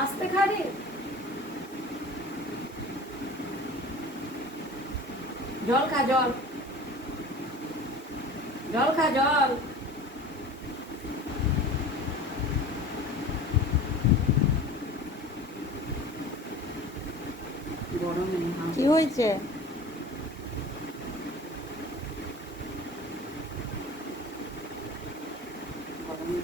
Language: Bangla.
আস্তে খালি জল খা, জল জল খা, জল। গরমে কি হয়েছে? গরমে